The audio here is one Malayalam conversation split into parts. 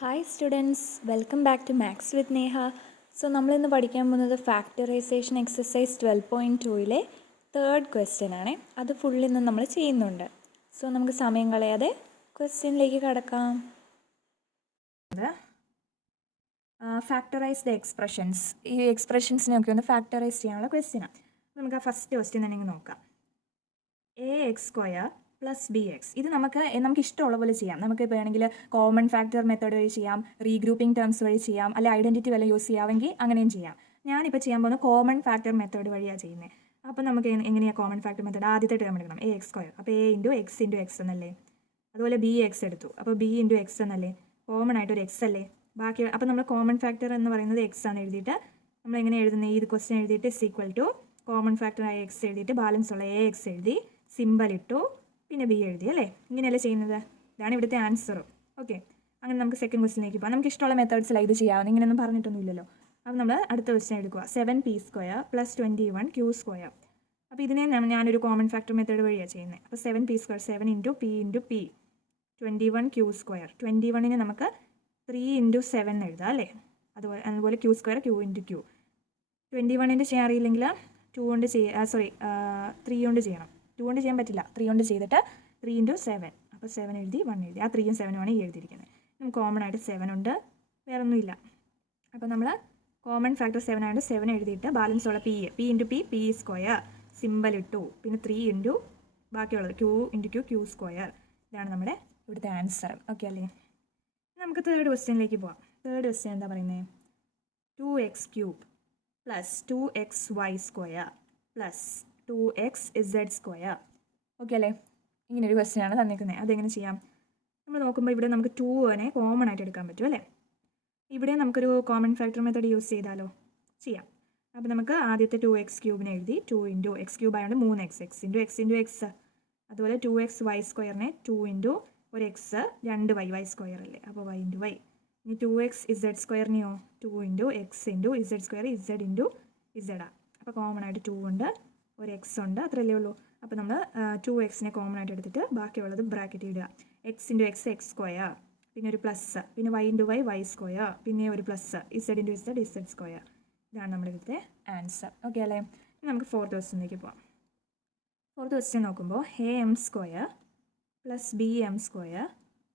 Hi students, welcome back to maths with Neha. So നമ്മളിന്ന് പഠിക്കാൻ പോകുന്നത് ഫാക്ടറൈസേഷൻ എക്സസൈസ് 12.2-ലെ തേർഡ് ക്വസ്റ്റ്യൻ ആണ്. അത് ഫുള്ള് ഇന്ന് നമ്മൾ ചെയ്യുന്നുണ്ട്. സോ നമുക്ക് സമയം കളയാതെ ക്വസ്റ്റ്യനിലേക്ക് കടക്കാം. ഫാക്ടറൈസ്ഡ് എക്സ്പ്രഷൻസ്, ഈ എക്സ്പ്രഷൻസിനൊക്കെ ഒന്ന് ഫാക്ടറൈസ് ചെയ്യാനുള്ള ക്വസ്റ്റ്യനാണ്. നമുക്ക് ആ ഫസ്റ്റ് ക്വസ്റ്റ്യൻ തന്നെ നോക്കാം. ax² + bx. ഇത് നമുക്ക് ഇഷ്ടമുള്ള പോലെ ചെയ്യാം. നമുക്ക് വേണമെങ്കിൽ കോമൺ ഫാക്ടർ മെത്തേഡ് വഴി ചെയ്യാം, റീഗ്രൂപ്പിംഗ് ടേംസ് വഴി ചെയ്യാം, അല്ലെ ഐഡൻറ്റിറ്റി വല്ല യൂസ് ചെയ്യാമെങ്കിൽ അങ്ങനെയും ചെയ്യാം. ഞാനിപ്പോൾ ചെയ്യാൻ പോകുന്ന കോമൺ ഫാക്ടർ മെത്തേഡ് വഴിയാണ് ചെയ്യുന്നത്. അപ്പോൾ നമുക്ക് എങ്ങനെയാണ് കോമൺ ഫാക്ടർ മെത്തേഡ്? ആദ്യത്തെ ടേം എടുക്കണം, ax². അപ്പോൾ a × x എന്നല്ലേ. അതുപോലെ bx എടുത്തു, അപ്പോൾ b × x എന്നല്ലേ. കോമൺ ആയിട്ട് ഒരു x അല്ലേ ബാക്കി. അപ്പോൾ നമ്മൾ കോമൺ ഫാക്ടർ എന്ന് പറയുന്നത് x ആണ് എഴുതിയിട്ട് നമ്മൾ എങ്ങനെ എഴുതുന്നത്? ഈ ക്വസ്റ്റ്യൻ എഴുതിയിട്ട് = കോമൺ ഫാക്ടർ ആയ x എഴുതിയിട്ട് ബാലൻസ് ഉള്ള ax എഴുതി സിമ്പൽ ഇട്ടു, പിന്നെ ബി എഴുതി, അല്ലേ? ഇങ്ങനെയല്ലേ ചെയ്യുന്നത്? ഇതാണ് ഇവിടുത്തെ ആൻസറും. ഓക്കെ, അങ്ങനെ നമുക്ക് സെക്കൻഡ് ക്വസ്റ്റിനിലേക്ക് പോകാം. നമുക്ക് ഇഷ്ടമുള്ള മെത്തേഡ്സിലാണ് ഇത് ചെയ്യാവുന്നത്, ഇങ്ങനെയൊന്നും പറഞ്ഞിട്ടൊന്നുമില്ലല്ലോ. അപ്പോൾ നമ്മൾ അടുത്ത ക്വസ്റ്റ്യൻ എടുക്കുക. 7p² + 21q². അപ്പോൾ ഇതിനെ ഞാനൊരു കോമൺ ഫാക്ടർ മെത്തേഡ് വഴിയാണ് ചെയ്യുന്നത്. അപ്പോൾ 7p², 7 × p × p, 21q². 21നെ നമുക്ക് 3 × 7 എഴുതാം, അല്ലേ? അതുപോലെ q², q × q. 21ൻ്റെ ചെയ്യാൻ അറിയില്ലെങ്കിൽ 2 കൊണ്ട് 3 കൊണ്ട് ചെയ്യണം. 2 കൊണ്ട് ചെയ്യാൻ പറ്റില്ല, 3 കൊണ്ട് ചെയ്തിട്ട് 3 × 7. അപ്പോൾ 7 എഴുതി, 1 എഴുതി. ആ 3 യും 7 ആണ് ഈ എഴുതിയിരിക്കുന്നത്. നമുക്ക് കോമൺ ആയിട്ട് 7 ഉണ്ട്, വേറെ ഒന്നുമില്ല. അപ്പോൾ നമ്മൾ കോമൺ ഫാക്ടർ 7 ആയതുകൊണ്ട് 7 എഴുതിയിട്ട് ബാലൻസ് ഉള്ള p × p² സിമ്പൽ ഇട്ടു, പിന്നെ 3 × ബാക്കിയുള്ളത് q × q². ഇതാണ് നമ്മുടെ ഇവിടുത്തെ ആൻസർ. ഓക്കെ അല്ലേ? നമുക്ക് തേർഡ് ക്വസ്റ്റ്യനിലേക്ക് പോവാം. തേർഡ് ക്വസ്റ്റ്യൻ എന്താ പറയുന്നത്? 2x³ + 2xy² + 2xz². ഓക്കെ അല്ലേ? ഇങ്ങനൊരു ക്വസ്റ്റ്യൻ ആണ് തന്നിരിക്കുന്നത്. അതെങ്ങനെ ചെയ്യാം? നമ്മൾ നോക്കുമ്പോൾ ഇവിടെ നമുക്ക് 2നെ കോമൺ ആയിട്ട് എടുക്കാൻ പറ്റും, അല്ലേ? ഇവിടെ നമുക്കൊരു കോമൺ ഫാക്ടർ മെത്തേഡ് യൂസ് ചെയ്താലോ? ചെയ്യാം. അപ്പോൾ നമുക്ക് ആദ്യത്തെ 2x³ എഴുതി, 2 × x³ ആയതുകൊണ്ട് 3x, x × x. അതുപോലെ 2xy²നെ 2 × ഒരു x, 2y, y² അല്ലേ? അപ്പോൾ y × y. ഇനി 2xz²നെയോ 2 × x × z², z × z. അപ്പോൾ കോമൺ ആയിട്ട് 2 ഉണ്ട്, ഒരു x ഉണ്ട്, അത്രയല്ലേ ഉള്ളൂ. അപ്പോൾ നമ്മൾ 2xനെ കോമൺ ആയിട്ട് എടുത്തിട്ട് ബാക്കിയുള്ളത് ബ്രാക്കറ്റ് ഇടുക. x × x, x², പിന്നെ ഒരു പ്ലസ്, പിന്നെ y × y, y², പിന്നെ ഒരു പ്ലസ്, z × z, z². ഇതാണ് നമ്മുടെ ഇവിടുത്തെ ആൻസർ. ഓക്കെ അല്ലേ? ഇനി നമുക്ക് ഫോർത്ത് ക്വസ്റ്റ്യനിലേക്ക് പോകാം. ഫോർത്ത് ക്വസ്റ്റ്യൻ നോക്കുമ്പോൾ am² + bm²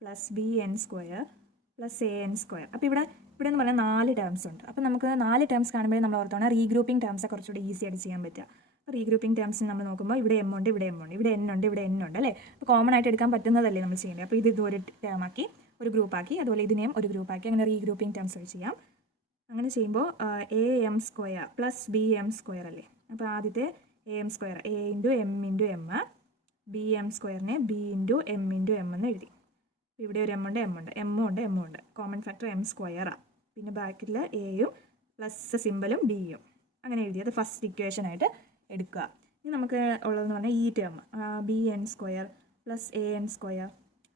+ bn² + an². അപ്പോൾ ഇവിടെ എന്ന് പറഞ്ഞാൽ 4 ടേംസ് ഉണ്ട്. അപ്പോൾ നമുക്ക് 4 ടേംസ് കാണുമ്പോഴേ നമ്മൾ ഓർത്താണ് റീഗ്രൂപ്പിംഗ് ടേംസ് കുറച്ചുകൂടി ഈസി ആയിട്ട് ചെയ്യാൻ പറ്റുക. റീഗ്രൂപ്പിംഗ് ടേംസ് നമ്മൾ നോക്കുമ്പോൾ ഇവിടെ m ഉണ്ട്, ഇവിടെ m ഉണ്ട്, ഇവിടെ n ഉണ്ട്, ഇവിടെ n ഉണ്ട്, അല്ലേ? അപ്പോൾ കോമൺ ആയിട്ട് എടുക്കാൻ പറ്റുന്നതല്ലേ നമ്മൾ ചെയ്യേണ്ടത്. അപ്പോൾ ഇത് ഒരു ടേമാക്കി, ഒരു ഗ്രൂപ്പാക്കി, അതുപോലെ ഇതിനെയും ഒരു ഗ്രൂപ്പാക്കി, അങ്ങനെ റീഗ്രൂപ്പിംഗ് ടേംസ് വഴി ചെയ്യാം. അങ്ങനെ ചെയ്യുമ്പോൾ am² + bm² അല്ലേ? അപ്പോൾ ആദ്യത്തെ am², a × m × m, bm²നെ b × m × m എന്ന് എഴുതി. ഇവിടെ ഒരു m ഉണ്ട്, m ഉണ്ട്, m ഉണ്ട്. Common factor m². പിന്നെ ബാക്കിൽ എയും പ്ലസ് സിമ്പലും ബിയും അങ്ങനെ എഴുതി. അത് ഫസ്റ്റ് ഇക്വേഷൻ ആയിട്ട് എടുക്കുക. ഇനി നമുക്ക് ഉള്ളതെന്ന് പറഞ്ഞാൽ ഈ ടേം bn² + an²,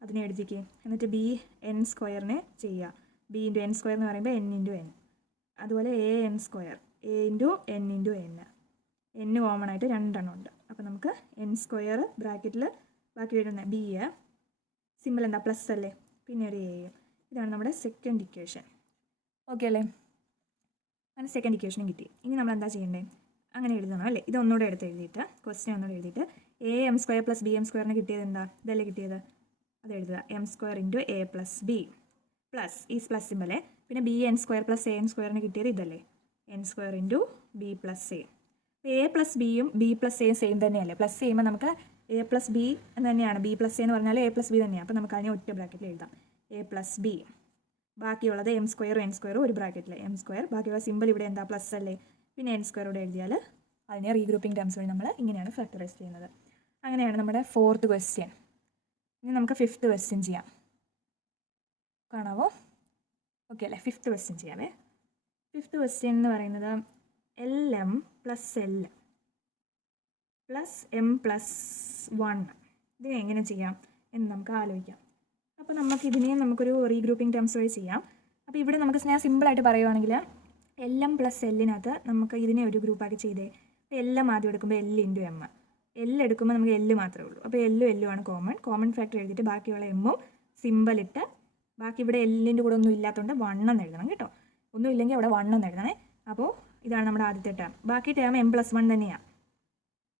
അതിനെ എഴുതിക്കുക. എന്നിട്ട് bn²നെ ചെയ്യുക. b × n² എന്ന് പറയുമ്പോൾ n × n. അതുപോലെ an², a × n × n. n common ആയിട്ട് 2 എണ്ണം ഉണ്ട്. അപ്പോൾ നമുക്ക് n² ബ്രാക്കറ്റിൽ ബാക്കി വരുന്ന b, സിമ്പിൾ എന്താ? പ്ലസ് അല്ലേ? പിന്നെ ഒരു എ. ഇതാണ് നമ്മുടെ സെക്കൻഡ് ഇക്വേഷൻ. ഓക്കെ അല്ലേ? അങ്ങനെ സെക്കൻഡ് ഇക്വേഷനും കിട്ടി. ഇനി നമ്മൾ എന്താ ചെയ്യേണ്ടത്? അങ്ങനെ എഴുതണം, അല്ലേ? ഇതൊന്നുകൂടെ എടുത്ത് എഴുതിയിട്ട് ക്വസ്റ്റ്യൻ ഒന്നുകൂടെ എഴുതിയിട്ട് am² + bm²നെ കിട്ടിയത് എന്താ? ഇതല്ലേ കിട്ടിയത്? അത് എഴുതുക. m² × a + b പ്ലസ് ഈ പ്ലസ് സിമ്പലേ, പിന്നെ bn² + an²നെ കിട്ടിയത് ഇതല്ലേ? n² × b + a. a + bയും b + a same തന്നെയല്ലേ? പ്ലസ് ചെയ്യുമ്പോൾ നമുക്ക് a + b എന്ന് തന്നെയാണ്. b + a എന്ന് പറഞ്ഞാൽ a + b തന്നെയാണ്. അപ്പോൾ നമുക്ക് അതിനെ ഒറ്റ ബ്രാക്കറ്റിൽ എഴുതാം, a + b. ബാക്കിയുള്ളത് m² n² ഒരു ബ്രാക്കറ്റിൽ m². ബാക്കിയുള്ള സിമ്പിൾ ഇവിടെ എന്താ? പ്ലസ് അല്ലേ? പിന്നെ n² ഇവിടെ എഴുതിയാൽ അതിനെ റീഗ്രൂപ്പിംഗ് ടേംസ് വഴി നമ്മൾ ഇങ്ങനെയാണ് ഫാക്ടറൈസ് ചെയ്യുന്നത്. അങ്ങനെയാണ് നമ്മുടെ ഫോർത്ത് ക്വസ്റ്റ്യൻ. ഇനി നമുക്ക് ഫിഫ്ത്ത് ക്വസ്റ്റ്യൻ ചെയ്യാം. കാണാവോ? ഓക്കെ അല്ലേ? ഫിഫ്ത്ത് ക്വസ്റ്റ്യൻ ചെയ്യാമേ. ഫിഫ്ത്ത് ക്വസ്റ്റ്യൻ എന്ന് പറയുന്നത് lm + l + m + 1. ഇതിനെ എങ്ങനെ ചെയ്യാം എന്ന് നമുക്ക് ആലോചിക്കാം. അപ്പോൾ നമുക്കിതിനെയും നമുക്കൊരു റീഗ്രൂപ്പിംഗ് ടേംസ് വഴി ചെയ്യാം. അപ്പോൾ ഇവിടെ നമുക്ക് ഞാൻ സിമ്പിളായിട്ട് പറയുവാണെങ്കിൽ lm + l നമുക്ക് ഇതിനെ ഒരു ഗ്രൂപ്പാക്കി ചെയ്തേ. അപ്പോൾ lm ആദ്യം എടുക്കുമ്പോൾ l × m, l എടുക്കുമ്പോൾ നമുക്ക് l മാത്രമേ ഉള്ളൂ. അപ്പോൾ l ആണ് കോമൺ ഫാക്ടർ എഴുതിയിട്ട് ബാക്കിയുള്ള m സിമ്പൽ ഇട്ട് ബാക്കി ഇവിടെ എല്ലിൻ്റെ കൂടെ ഒന്നും ഇല്ലാത്തതുകൊണ്ട് 1 എന്ന് എഴുതണം കേട്ടോ. ഒന്നും ഇല്ലെങ്കിൽ അവിടെ 1 എന്ന് എഴുതണേ. അപ്പോൾ ഇതാണ് നമ്മുടെ ആദ്യത്തെ ടേം. ബാക്കി ടേം m+1 തന്നെയാണ്.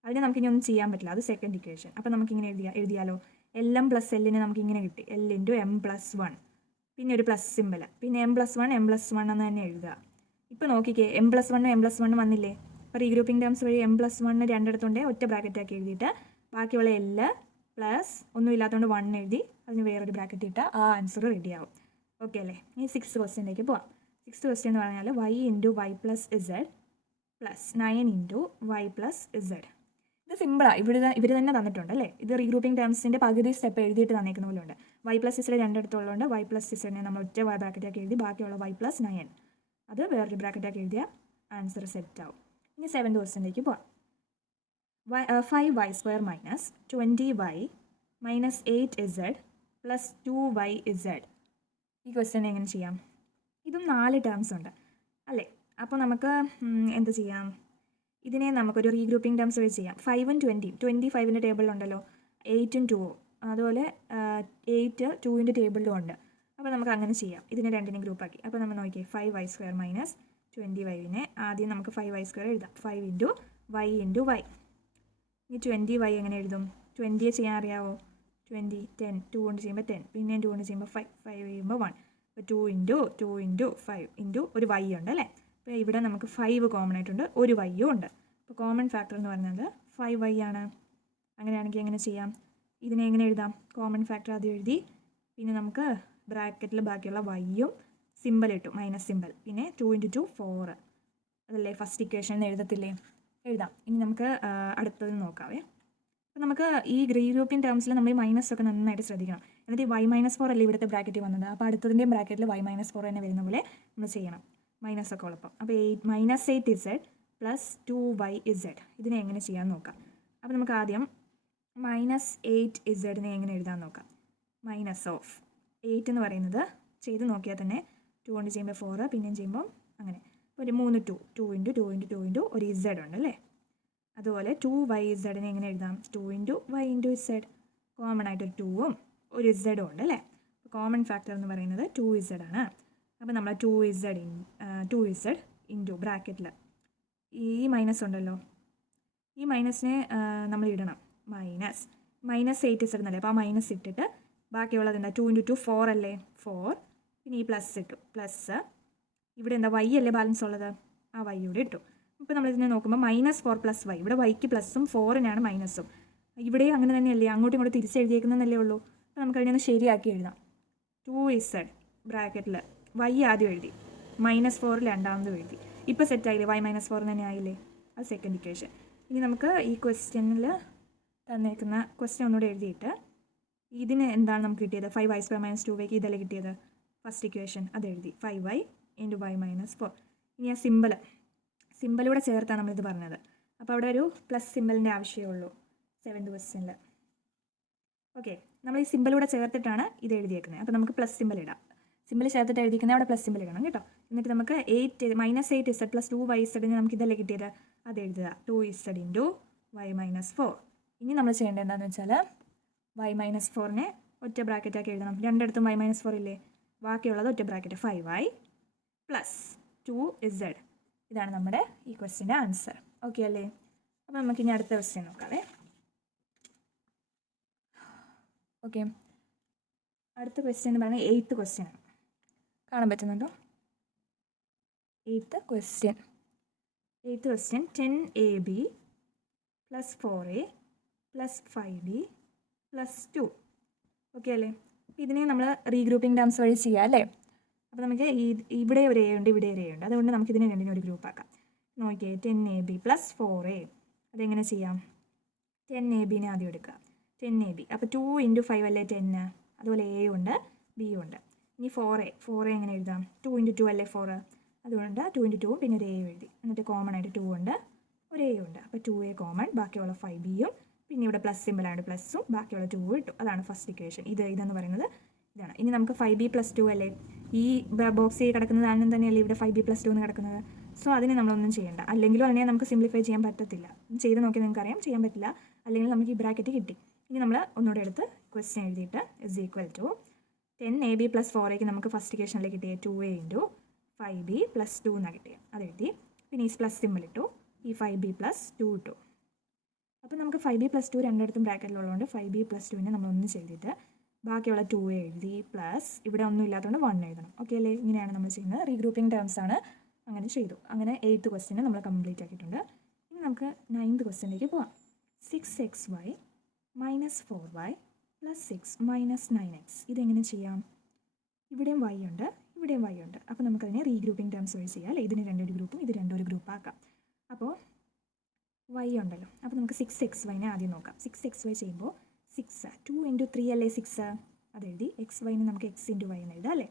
അതിന് നമുക്കിനി ഒന്നും ചെയ്യാൻ പറ്റില്ല, അത് സെക്കൻഡ് ഇക്വേഷൻ. അപ്പോൾ നമുക്കിങ്ങനെ എഴുതിയാലോ, LM + Lന് നമുക്കിങ്ങനെ കിട്ടി, L × m+1, പിന്നെ ഒരു പ്ലസ് സിമ്പിൾ, പിന്നെ m+1 എന്ന് തന്നെ എഴുതുക. ഇപ്പോൾ നോക്കിക്കേ, m+1 വന്നില്ലേ. അപ്പോൾ റീഗ്രൂപ്പിംഗ് ടേംസ് വഴി m+1 രണ്ടിടത്തുണ്ട് ഒറ്റ ബ്രാക്കറ്റാക്കി എഴുതിയിട്ട് ബാക്കിയുള്ള L പ്ലസ് ഒന്നും ഇല്ലാത്തതുകൊണ്ട് 1 എഴുതി അതിന് വേറൊരു ബ്രാക്കറ്റ് ഇട്ടാൽ ആ ആൻസർ റെഡിയാവും. ഓക്കെ അല്ലേ. ഇനി 6th ക്വസ്റ്റ്യനിലേക്ക് പോവാം. 6th ക്വസ്റ്റ്യൻ എന്ന് പറഞ്ഞാൽ y × y + z plus 9 × y + z. ഇത് സിമ്പിളാണ്. ഇവർ തന്നെ തന്നിട്ടുണ്ട് അല്ലേ. ഇത് റീഗ്രൂപ്പിംഗ് ടേംസിൻ്റെ പകുതി സ്റ്റെപ്പ് എഴുതിയിട്ട് തന്നേക്കുന്ന പോലെ ഉണ്ട്. y + z രണ്ടിടത്തുള്ളതുകൊണ്ട് y + z നമ്മൾ ഒറ്റ ബ്രാക്കറ്റാക്കി എഴുതി, ബാക്കിയുള്ള y + 9 അത് വേറൊരു ബ്രാക്കറ്റാക്കി എഴുതിയാൽ ആൻസർ സെറ്റ് ആവും. ഇനി 7th ക്വസ്റ്റ്യനിലേക്ക് പോവാം. 5y² - 20y - 8z + 2yz. ഈ ക്വസ്റ്റ്യൻ എങ്ങനെ ചെയ്യാം? ഇതും 4 ടേംസ് ഉണ്ട് അല്ലേ. അപ്പോൾ നമുക്ക് എന്ത് ചെയ്യാം, ഇതിനെ നമുക്കൊരു റീഗ്രൂപ്പിംഗ് ടേംസ് വഴി ചെയ്യാം. 5ഉം 20, 25ൻ്റെ ടേബിളിലുണ്ടല്ലോ, 8ഉം 2ഉം, അതുപോലെ 8 2ൻ്റെ ടേബിളിലും ഉണ്ട്. അപ്പോൾ നമുക്ക് അങ്ങനെ ചെയ്യാം, ഇതിനെ രണ്ടിനെയും ഗ്രൂപ്പാക്കി. അപ്പോൾ നമ്മൾ നോക്കിയേ, 5y² - 20y ആദ്യം നമുക്ക് 5y² എഴുതാം. 5 × y × y. ഇനി 20y എങ്ങനെ എഴുതും? 20 ചെയ്യാൻ അറിയാവോ? 20 10, 2 കൊണ്ട് ചെയ്യുമ്പോൾ 10, പിന്നെയും 2 കൊണ്ട് ചെയ്യുമ്പോൾ 5, 5 ചെയ്യുമ്പോൾ 1. അപ്പോൾ 2 × 2 × 5 × ഒരു y ഉണ്ട് അല്ലേ. അപ്പോൾ ഇവിടെ നമുക്ക് 5 കോമൺ ആയിട്ടുണ്ട്, ഒരു വൈയും ഉണ്ട്. അപ്പോൾ കോമൺ ഫാക്ടർ എന്ന് പറയുന്നത് 5y ആണ്. അങ്ങനെയാണെങ്കിൽ എങ്ങനെ ചെയ്യാം? ഇതിനെ എങ്ങനെ എഴുതാം? കോമൺ ഫാക്ടർ ആദ്യം എഴുതി, പിന്നെ നമുക്ക് ബ്രാക്കറ്റിൽ ബാക്കിയുള്ള വൈയും സിമ്പിൾ ഇട്ടു, മൈനസ് സിമ്പിൾ, പിന്നെ 2 × 2 4 അതല്ലേ ഫസ്റ്റ് ഇക്വേഷൻ എഴുതത്തില്ലേ, എഴുതാം. ഇനി നമുക്ക് അടുത്തത് നോക്കാവേ. അപ്പോൾ നമുക്ക് ഈ റീഗ്രൂപ്പിംഗ് ടേംസിൽ നമ്മൾ ഈ മൈനസ് ഒക്കെ നന്നായിട്ട് ശ്രദ്ധിക്കണം. എന്നിട്ട് y - 4 അല്ലേ ഇവിടുത്തെ ബ്രാക്കറ്റിൽ വന്നത്, അപ്പോൾ അടുത്തതിൻ്റെയും ബ്രാക്കറ്റിൽ y - 4 തന്നെ വരുന്ന പോലെ നമ്മൾ ചെയ്യണം, മൈനസ് ഒക്കെ ഉള്ളപ്പം. അപ്പോൾ -8z + 2yz ഇതിനെ എങ്ങനെ ചെയ്യാൻ നോക്കാം. അപ്പോൾ നമുക്ക് ആദ്യം -8z എങ്ങനെ എഴുതാൻ നോക്കാം. -8 എന്ന് പറയുന്നത് ചെയ്ത് നോക്കിയാൽ തന്നെ 2 കൊണ്ട് ചെയ്യുമ്പോൾ 4, പിന്നെയും ചെയ്യുമ്പോൾ അങ്ങനെ ഒരു 3 2 2 × 2 × 2 × ഒരു z ഉണ്ട് അല്ലേ. അതുപോലെ 2yz എങ്ങനെ എഴുതാം? 2 × y × z, കോമൺ ആയിട്ട് ഒരു 2ഉം ഒരു z ഉണ്ട് അല്ലേ. കോമൺ ഫാക്ടർ എന്ന് പറയുന്നത് 2z ആണ്. അപ്പോൾ നമ്മൾ 2z ഇൻറ്റു ബ്രാക്കറ്റിൽ ഈ മൈനസ് ഉണ്ടല്ലോ, ഈ മൈനസിനെ നമ്മൾ ഇടണം, -8z എന്നല്ലേ. അപ്പോൾ ആ മൈനസ് ഇട്ടിട്ട് ബാക്കിയുള്ളത് എന്താ, 2 × 2 4 അല്ലേ, 4, പിന്നെ ഈ പ്ലസ് ഇട്ടു, പ്ലസ് ഇവിടെ എന്താ y അല്ലേ ബാലൻസ് ഉള്ളത്, ആ y ഇവിടെ ഇട്ടു. ഇപ്പോൾ നമ്മളിതിനെ നോക്കുമ്പോൾ -4 + y, ഇവിടെ yക്ക് പ്ലസ്സും 4-നാണ് മൈനസും. ഇവിടെ അങ്ങനെ തന്നെയല്ലേ, അങ്ങോട്ടും ഇങ്ങോട്ട് തിരിച്ചെഴുതിയേക്കുന്നതല്ലേ ഉള്ളൂ. അപ്പോൾ നമുക്ക് അതിനെ ഒന്ന് ശരിയാക്കി എഴുതാം. 2z ബ്രാക്കറ്റിൽ y ആദ്യം എഴുതി, -4 രണ്ടാമത് എഴുതി. ഇപ്പോൾ സെറ്റ് ആയില്ലേ, y - 4 തന്നെ ആയില്ലേ, അത് സെക്കൻഡ് ഇക്വേഷൻ. ഇനി നമുക്ക് ഈ ക്വസ്റ്റ്യനിൽ തന്നേക്കുന്ന ക്വസ്റ്റ്യൻ ഒന്നുകൂടെ എഴുതിയിട്ട് ഇതിന് എന്താണ് നമുക്ക് കിട്ടിയത്, 5y² - 2y ഇതല്ലേ കിട്ടിയത്, ഫസ്റ്റ് ഇക്വേഷൻ അത് എഴുതി, 5y × y - 4. ഇനി ആ സിമ്പിളൂടെ ചേർത്താണ് നമ്മളിത് പറഞ്ഞത്. അപ്പോൾ അവിടെ ഒരു പ്ലസ് സിമ്പിളിൻ്റെ ആവശ്യമേ ഉള്ളൂ 7th ക്വസ്റ്റ്യനിൽ. ഓക്കെ, നമ്മൾ ഈ സിമ്പിളൂടെ ചേർത്തിട്ടാണ് ഇത് എഴുതിയേക്കുന്നത്. അപ്പോൾ നമുക്ക് പ്ലസ് സിമ്പിൾ ഇടാം. സിമ്പിൾ ചേർത്തിട്ട് എഴുതിക്കുന്നത് അവിടെ പ്ലസ് സിമ്പിൾ ഇടണം കേട്ടോ. എന്നിട്ട് നമുക്ക് -8z + 2yz നമുക്ക് ഇതല്ലേ കിട്ടിയത്, അത് എഴുതുക, 2z × y - 4. ഇനി നമ്മൾ ചെയ്യേണ്ടത് എന്താണെന്ന് വെച്ചാൽ y - 4നെ ഒറ്റ ബ്രാക്കറ്റാക്കി എഴുതണം. രണ്ടിടത്തും y - 4 ഇല്ലേ, ബാക്കിയുള്ളത് ഒറ്റ ബ്രാക്കറ്റ്, 5y + 2z. ഇതാണ് നമ്മുടെ ഈ ക്വസ്റ്റ്യൻ്റെ ആൻസർ. ഓക്കെ അല്ലേ. അപ്പോൾ നമുക്കിനി അടുത്ത ക്വസ്റ്റ്യൻ നോക്കാവേ. ഓക്കെ, അടുത്ത ക്വസ്റ്റ്യൻ എന്ന് പറയുന്നത് 8th ക്വസ്റ്റ്യൻ ആണ്. കാണാൻ പറ്റുന്നുണ്ടോ? 8th question 10ab + 4a + 5b + 2. Okay അല്ലേ. ഇതിനെ നമ്മൾ റീഗ്രൂപ്പിംഗ് ടേംസ് വഴി ചെയ്യാം അല്ലേ. അപ്പോൾ നമുക്ക് ഇവിടെ ഒരു എ ഉണ്ട്, ഇവിടെ ഒരു എ ഉണ്ട്, അതുകൊണ്ട് നമുക്ക് ഇതിനെ രണ്ടിനും ഒരു ഗ്രൂപ്പ് ആക്കാം. നോക്കിയേ, 10ab + 4a അതെങ്ങനെ ചെയ്യാം? 10abനെ ആദ്യം എടുക്കുക, 10ab. അപ്പോൾ 2 × 5 അല്ലേ 10, അതുപോലെ എ ഉണ്ട് ബിയും ഉണ്ട്. ഇനി 4a എങ്ങനെ എഴുതാം? 2 × 2 അല്ലേ 4, അതുകൊണ്ട് 2 × 2 പിന്നെ ഒരു എ എഴുതി. എന്നിട്ട് കോമൺ ആയിട്ട് 2 ഉണ്ട്, ഒരു എ ഉണ്ട്. അപ്പോൾ 2a കോമൺ, ബാക്കിയുള്ള 5bയും, പിന്നെ ഇവിടെ പ്ലസ് സിമ്പിളായിട്ട് പ്ലസ്സും, ബാക്കിയുള്ള 2 ഇട്ടു. അതാണ് ഫസ്റ്റ് ഇക്വേഷൻ. ഇതെന്ന് പറയുന്നത് ഇതാണ്. ഇനി നമുക്ക് 5b + 2 അല്ലേ, ഈ ബോക്സിൽ കിടക്കുന്നത് ആണെന്ന് തന്നെയല്ലേ ഇവിടെ 5b + 2 എന്ന് കിടക്കുന്നത്. സോ അതിനെ നമ്മളൊന്നും ചെയ്യേണ്ട. അല്ലെങ്കിലും അതിനെ നമുക്ക് സിംപ്ലിഫൈ ചെയ്യാൻ പറ്റത്തില്ല. ചെയ്ത് നോക്കി നിങ്ങൾക്ക് അറിയാം ചെയ്യാൻ പറ്റില്ല. അല്ലെങ്കിൽ നമുക്ക് ഈ ബ്രാക്കറ്റ് കിട്ടി. ഇനി നമ്മൾ ഒന്നുകൂടെ എടുത്ത് ക്വസ്റ്റ്യൻ എഴുതിയിട്ട് = 10ab + 4a നമുക്ക് ഫസ്റ്റ് ഇക്വേഷനിൽ കിട്ടിയ 2a × 5b + 2 എന്നാണ് കിട്ടിയത്. അതെഴുതി. പിന്നെ ഈ പ്ലസ് സിമ്പിൾ ഇട്ടു. ഈ 5b + 2 ഇട്ടു. അപ്പോൾ നമുക്ക് 5b + 2 രണ്ടിടത്തും ബ്രാക്കറ്റിലുള്ളതുകൊണ്ട് 5b + 2നെ നമ്മൾ ഒന്ന് ചെയ്തിട്ട് ബാക്കിയുള്ള 2a എഴുതി പ്ലസ് ഇവിടെ ഒന്നും ഇല്ലാത്തതുകൊണ്ട് 1 എഴുതണം. ഓക്കെ അല്ലേ? ഇങ്ങനെയാണ് നമ്മൾ ചെയ്യുന്നത്. റീഗ്രൂപ്പിംഗ് ടേംസ് ആണ്. അങ്ങനെ ചെയ്തു. അങ്ങനെ 8th ക്വസ്റ്റ്യൻ നമ്മൾ കംപ്ലീറ്റ് ആക്കിയിട്ടുണ്ട്. ഇനി നമുക്ക് 9th ക്വസ്റ്റ്യനിലേക്ക് പോവാം. 6xy - 4y + 6 - 9x. ഇതെങ്ങനെ ചെയ്യാം? ഇവിടെയും y ഉണ്ട്, ഇവിടെയും y ഉണ്ട്. അപ്പോൾ നമുക്കതിനെ റീഗ്രൂപ്പിംഗ് ടേംസ് വഴി ചെയ്യാം അല്ലേ? ഇതിന് രണ്ടൊരു ഗ്രൂപ്പും ഇത് രണ്ടൊരു ഗ്രൂപ്പാക്കാം. അപ്പോൾ y ഉണ്ടല്ലോ. അപ്പോൾ നമുക്ക് 6xyനെ ആദ്യം നോക്കാം. 6xy ചെയ്യുമ്പോൾ 6 2 × 3 അല്ലേ 6? അതെഴുതി. xyന് നമുക്ക് x × y എന്ന് എഴുതാം അല്ലേ?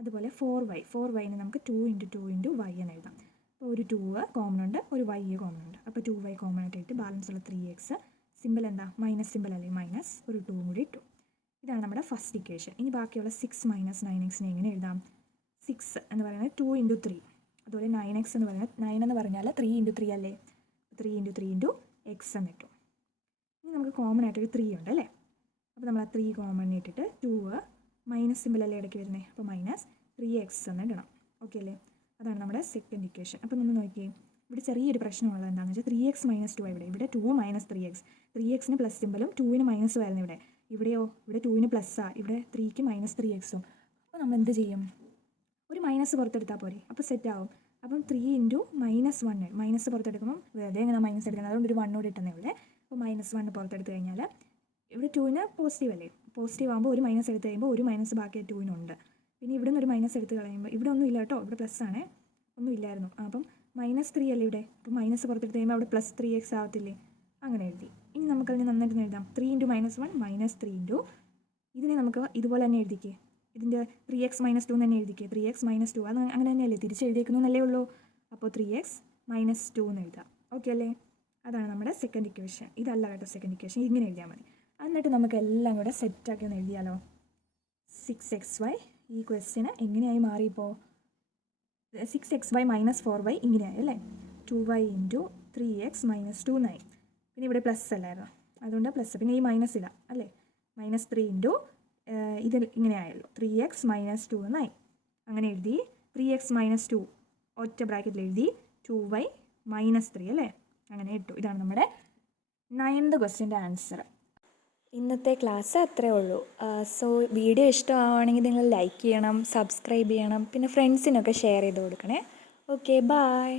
അതുപോലെ 4yന് നമുക്ക് 2 × 2 × y എന്ന് എഴുതാം. അപ്പോൾ ഒരു 2 കോമൺ ഉണ്ട്, ഒരു y കോമൺ ഉണ്ട്. അപ്പോൾ 2y കോമൺ ആയിട്ട് ഇട്ട് ബാലൻസ് ഉള്ള 3x സിമ്പിൾ എന്താ? മൈനസ് സിമ്പിൾ അല്ലേ? മൈനസ് ഒരു 2 കൂടി ഇട്ടു. ഇതാണ് നമ്മുടെ ഫസ്റ്റ് ഇക്വേഷൻ. ഇനി ബാക്കിയുള്ള 6 - 9xനെ എങ്ങനെ എഴുതാം? 6 എന്ന് പറയുന്നത് 2 × 3. അതുപോലെ 9x എന്ന് പറയുന്നത് 9 എന്ന് പറഞ്ഞാൽ 3 × 3 അല്ലേ? 3 × 3 × x എന്ന് ഇട്ടു. ഇനി നമുക്ക് കോമൺ ആയിട്ടൊരു 3 ഉണ്ട് അല്ലേ? അപ്പോൾ നമ്മൾ ആ 3 കോമൺ ഇട്ടിട്ട് 2 മൈനസ് സിമ്പിൾ അല്ലേ ഇടയ്ക്ക് വരുന്നത്? അപ്പോൾ മൈനസ് 3x എന്ന് ഇടണം. ഓക്കെ അല്ലേ? അതാണ് നമ്മുടെ സെക്കൻഡ് ഇക്വേഷൻ. അപ്പോൾ നമ്മൾ നോക്കിയേ, ഇവിടെ ചെറിയൊരു പ്രശ്നമുള്ളത് എന്താണെന്ന് വെച്ചാൽ 3x - 2 ഇവിടെ 2 - 3x. 3xന് പ്ലസ് സിമ്പിളും 2ന് മൈനസ് വരുന്നു ഇവിടെ. ഇവിടെയോ? ഇവിടെ 2ന് പ്ലസ്സാണ്, ഇവിടെ 3ക്ക് -3x. അപ്പോൾ നമ്മൾ എന്ത് ചെയ്യും? ഒരു മൈനസ് പുറത്തെടുത്താൽ പോരെ? അപ്പോൾ സെറ്റ് ആവും. അപ്പം 3 × -1 മൈനസ് പുറത്തെടുക്കുമ്പോൾ വെറുതെ എങ്ങനെ മൈനസ് എടുക്കുന്നത്? അതുകൊണ്ട് ഒരു 1 കൂടി ഇട്ടുന്നേ ഇവിടെ. അപ്പോൾ -1 പുറത്തെടുത്ത് കഴിഞ്ഞാൽ ഇവിടെ 2ന് പോസിറ്റീവ് അല്ലേ? പോസിറ്റീവ് ആകുമ്പോൾ ഒരു മൈനസ് എടുത്ത് കഴിയുമ്പോൾ ഒരു മൈനസ് ബാക്കി 2നുണ്ട്. പിന്നെ ഇവിടെ നിന്ന് ഒരു മൈനസ് എടുത്ത് കളയുമ്പോൾ ഇവിടെ ഒന്നും ഇല്ല കേട്ടോ, ഇവിടെ പ്ലസ് ആണേ, ഒന്നും ഇല്ലായിരുന്നു. അപ്പം -3 അല്ലേ ഇവിടെ? അപ്പോൾ മൈനസ് പുറത്തെടുത്ത് കഴിയുമ്പോൾ അവിടെ +3x ആവത്തില്ലേ? അങ്ങനെ എഴുതി. ഇനി നമുക്കതിന് നന്നായിട്ട് എഴുതാം. 3 × -1 -3 × ഇതിനെ നമുക്ക് ഇതുപോലെ തന്നെ എഴുതിക്കേ. ഇതിൻ്റെ 3x - 2 തന്നെ എഴുതിക്കേ. 3x - 2 അത് അങ്ങനെ തന്നെയല്ലേ? തിരിച്ച് എഴുതിയേക്കുന്നല്ലേ ഉള്ളൂ. അപ്പോൾ 3x - 2 എന്ന് എഴുതാം. ഓക്കെ അല്ലേ? അതാണ് നമ്മുടെ സെക്കൻഡ് ഇക്വേഷൻ. ഇതല്ല കേട്ടോ സെക്കൻഡ് ഇക്വേഷൻ, ഇങ്ങനെ എഴുതിയാൽ മതി. എന്നിട്ട് നമുക്ക് എല്ലാം കൂടെ സെറ്റാക്കി ഒന്ന് എഴുതിയാലോ? 6xy ഈ ക്വസ്റ്റ്യന് എങ്ങനെയായി മാറിയിപ്പോൾ? 6xy - 4y ഇങ്ങനെയായി അല്ലേ? 2y × 3x - 2 9. പിന്നെ ഇവിടെ പ്ലസ് അല്ലായിരുന്നു, അതുകൊണ്ട് പ്ലസ്. പിന്നെ ഈ മൈനസ് ഇടാം അല്ലേ? -3 × ഇത് ഇങ്ങനെ ആയല്ലോ. 3x - 2 9. അങ്ങനെ എഴുതി. 3x - 2 ഒറ്റ ബ്രാക്കറ്റിൽ എഴുതി. 2y - 3 അല്ലേ? അങ്ങനെ ഇട്ടു. ഇതാണ് നമ്മുടെ 9th ക്വസ്റ്റ്യൻ്റെ ആൻസർ. ഇന്നത്തെ ക്ലാസ് അത്രേ ഉള്ളൂ. സോ വീഡിയോ ഇഷ്ടമാവുകയാണെങ്കിൽ നിങ്ങൾ ലൈക്ക് ചെയ്യണം, സബ്സ്ക്രൈബ് ചെയ്യണം, പിന്നെ ഫ്രണ്ട്സിനൊക്കെ ഷെയർ ചെയ്ത് കൊടുക്കണേ. Okay, by.